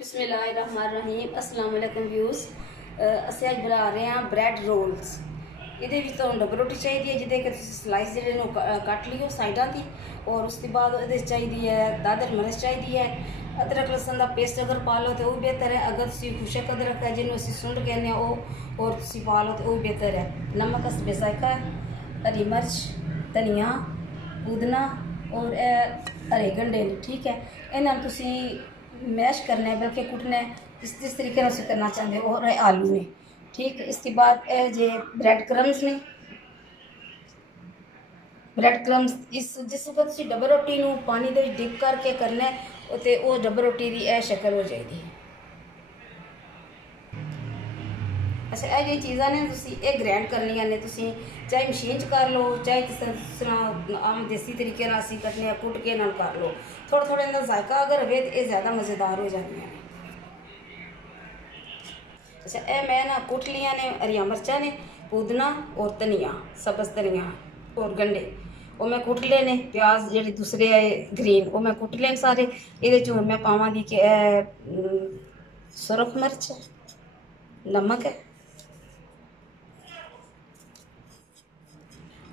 बिस्मिल्लाहिर्रहमानिर्रहीम अस्सलाम वालेकुम व्यूज़। ਅਸੀਂ ਅੱਜ ਬਣਾ ਰਹੇ ਹਾਂ ਬ੍ਰੈਡ ਰੋਲਸ। ਇਹਦੇ ਵਿੱਚ ਤੁਹਾਨੂੰ ਡਬਲ ਰੋਟੀ ਚਾਹੀਦੀ ਹੈ ਜਿਹਦੇ ਕਿ ਤੁਸੀਂ ਸਲਾਈਸ ਜਿਹੜੇ ਨੂੰ ਕੱਟ ਲਿਓ ਸਾਈਡਾਂ ਦੀ, ਔਰ ਉਸ ਤੋਂ ਬਾਅਦ ਇਹਦੇ ਚਾਹੀਦੀ ਹੈ ਦਾਦਰ ਮਿਰਚ ਚਾਹੀਦੀ ਹੈ, ਅਦਰਕ ਲਸਣ ਦਾ ਪੇਸਟ ਅਗਰ ਪਾ ਲਓ ਤਾਂ ਉਹ ਬਿਹਤਰ ਹੈ। ਅਗਰ ਤੁਸੀਂ ਖੁਸ਼ਕ ਅਦਰਕ ਹੈ ਜਿਹਨੂੰ ਅਸੀਂ ਸੁੰਡ ਕਹਿੰਦੇ ਹਾਂ ਉਹ ਔਰ ਤੁਸੀਂ ਪਾ ਲਓ ਤਾਂ ਉਹ ਬਿਹਤਰ ਹੈ। ਨਮਕ ਹਸਬੇ ਜ਼ਾਇਕਾ, हरी मिर्च, धनिया, पुदना और हरे गंढे ने। ठीक है, इन्हें तुसी मैश करना है बल्कि कुटना है जिस तरीके से करना चाहते हो। और आलू ने ठीक है। इसके बाद जे ब्रेड क्रम्स ने, ब्रेड क्रम्स इस जिस वक्त तुसी डबल रोटी नू पानी दे डिप करके करना है तो वो डबल रोटी की शक्ल हो जाएगी। अच्छा, ये जी चीज़ा ने तुसी ये ग्रैंड करनियां ने, तुसी चाहे मशीन च कर लो चाहे जिस तरह आम देसी तरीके नाल असीं कट्टने आ कुट के नाल कर लो। थोड़ा थोड़ा इनका जायका अगर रहे तो ये ज़्यादा मज़ेदार हो जाती हैं। अच्छा, ये मैं ना कुट लिया ने हरिया मिर्चा ने, पुदना और धनिया, सब्ज़ धनिया और गंढे वो मैं कुट लेने। प्याज जे दूसरे ग्रीन वो मैं कुट लेने सारे। ये मैं पावांगी कि सुरख मिर्च, नमक है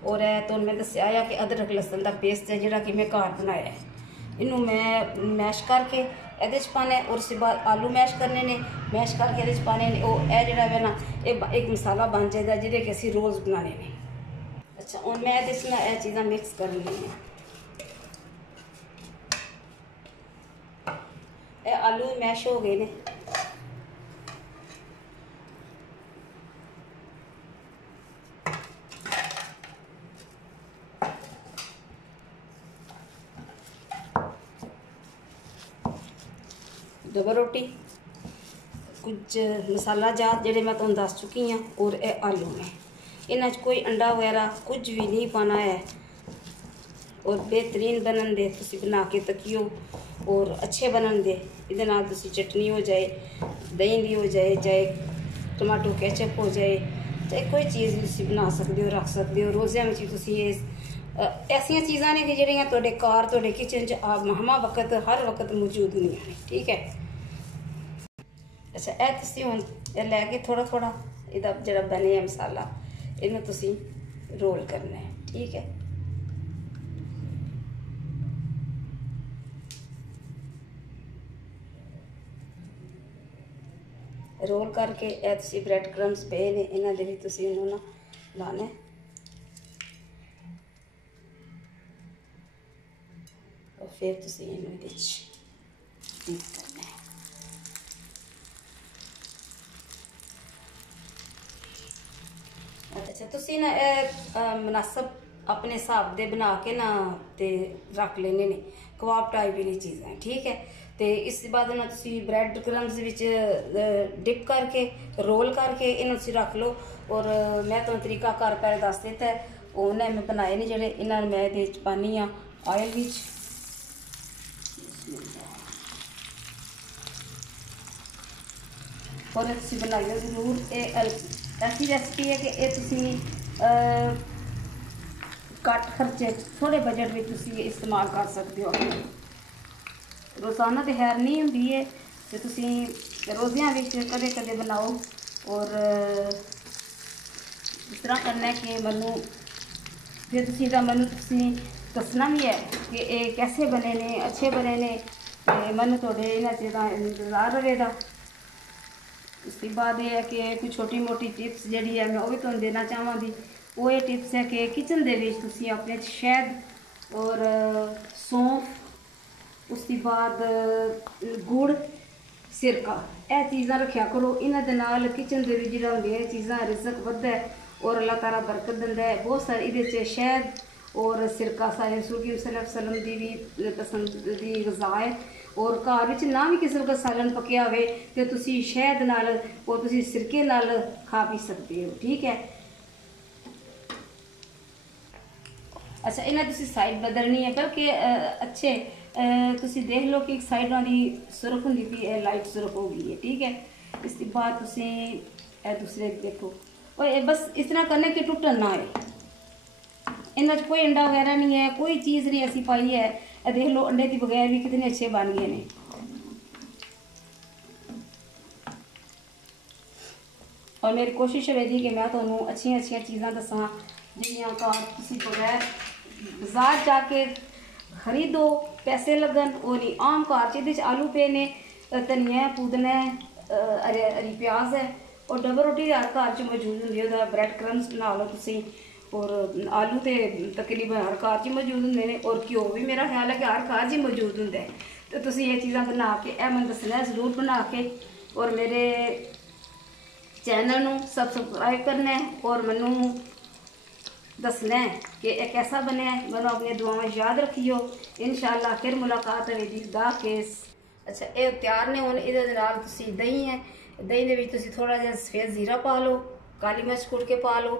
और तो मैं दसिया है कि अदरक लसन का पेस्ट है जोड़ा कि मैं घर बनाया है। इनू मैं मैश करके ये पाने और उसके बाद आलू मैश करने ने, मैश करके ये पाने ने। वो जोड़ा है ना ये एक मसाला बन जाएगा जिहदे कि असीं रोज़ बनाने ने। अच्छा, हुण मैं ये चीज़ां मिक्स कर ली हैं। ये आलू मैश हो गए ने। डबल रोटी कुछ मसाला जात जेडे मैं तुहानूं दस चुकी हाँ और ये आलू ने। इन्हां च कोई अंडा वगैरह कुछ भी नहीं पाना है और बेहतरीन बनन दे तुसी बना के तकियो और अच्छे बनन दे। इहदे नाल तुसी चटनी हो जाए, दही दी हो जाए, चाहे टमाटो कैचअप हो जाए, चाहे कोई चीज़ तुसी बना सकते हो, रख सकते हो। रोज़ियां में तुसी ऐसिया चीज़ां ने कि जिहड़ियां तुहाडे घर तुहाडे किचन च हमा वक्त हर वक्त मौजूद होंदियां ने। ठीक है। अच्छा, यह तुसी हुण लैके थोड़ा थोड़ा इहदा जिहड़ा बने मसाला इहनूं तुसी रोल करना है। ठीक है। रोल करके यह तुसी ब्रेड क्रम्स पे ने इन्हां दे विच तुसी इहनूं ना लाना है और फिर तुसी इहनूं इहदे च डीप करना है। अच्छा, तुसी ना मुनासब अपने हिसाब दे बना के ना ते रख लेने ने, कबाब टाइप वाली चीज़ां। ठीक है। तो इसके बाद ना तुसी ब्रेड क्रम्स विच डिप करके रोल करके इन्हें तुसी रख लो। और मैं तो तरीका घर पहले दस दिता है, उन्हें मैं बनाए ने जेडे इन्हां मैं इहदे च पानी हाँ ऑयल विच। और तुसी बनाइयो जरूर। ऐसी रेसिपी है कि ये तुसी घट खर्चे थोड़े बजट में तुसी इस्तेमाल कर सकते हो। रोज़ाना तो खैर नहीं होंदी है तो तुसी रोज़ियां विच कदे कदे बनाओ। और इस तरह करना है कि मैनू फिर तुसी मैनू दसना भी है कि ये कैसे बने ने, अच्छे बने ने। मैनू थोड़े इन्हां चीज़ां इंतज़ार रहेगा। उसके बाद ये है कि कोई छोटी मोटी टिप्स जी है मैं वो भी तुहानूं देना चाहांगी। वो ये टिप्स है कि किचन दे विच तुसी अपने शहद और सौंफ, उसके बाद गुड़, सिरका यह चीज़ां रखा करो। इन्हां दे नाल किचन दे विच जिहड़ा होंदियां चीज़ां रिज़क वधदा है और अल्लाह ताला बरकत दिंदा है। बहुत सारे इहदे च शहद और सिरका सारे रसूल सल्लल्लाहु अलैहि वसल्लम दी भी पसंद दी गज़ा है। और घर विच ना भी किसी का सालन पकिया होवे तो तुसी शहद नाल और तुसी सिरके नाल खा पी सकते हो। ठीक है। अच्छा, इन्हें तुसी साइड बदलनी है बल्कि अच्छे तुसी देख लो कि एक साइड वाली सुरख होंदी पई लाइट सुरख हो गई है। ठीक है। इसके बाद तुसी दूसरे देखो और ये बस इस तरह करने कि टुटन ना है। इन्हां कोई अंडा वगैरह नहीं है, कोई चीज़ नहीं ऐसी पाई है। देख लो अंडे के बगैर भी कितने अच्छे बन गए ने। और मेरी कोशिश रहेगी कि मैं तुहानू अच्छिया अच्छिया चीज़ां दसा जिहड़ियां घर तुसीं बगैर बाजार जाके खरीदो पैसे लगन और नहीं आम घर च आलू पे ने, धनिया पुदना हरी प्याज है और डबल रोटी हर घर च मौजूद होंदी है। ब्रैड क्रम्स बना लो तुसीं और आलू तो तकरीबन हर घर च मौजूद होंगे ने और घ्यो भी मेरा ख्याल है कि हर घर च मौजूद होंगे। तो तुसीं ये चीज़ां बना के मैं दसना जरूर बना के और मेरे चैनल नू सबसक्राइब करना है और मैनू दसना है कि यह कैसा बनया है। मैनू अपनी दुआवां याद रखियो। इंशाअल्लाह फिर मुलाकात होगी। खुदा हाफिज़। अच्छा ये तैयार ने हुण इहदे नाल तुसीं दही है, दही दे विच तुसीं थोड़ा जिहा सफेद जीरा पा लो, काली मिर्च कुट के पा लो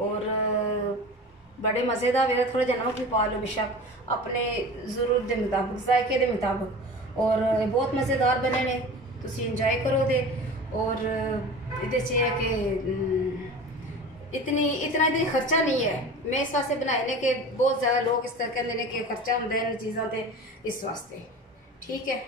और बड़े मज़ेदार होगा। थोड़ा जिहा नमक भी पा लो बेशक अपने ज़रूरत के मुताबिक, जायके के मुताबिक और बहुत मज़ेदार बने ने। तुसीं इंजॉय करो दे और इहदे च है कि इतना खर्चा नहीं है। मैं इस वास्ते बनाए ने कि बहुत ज़्यादा लोग इस तरह कहते हैं कि खर्चा होंदा है इन चीज़ों से, इस वास्ते ठीक है।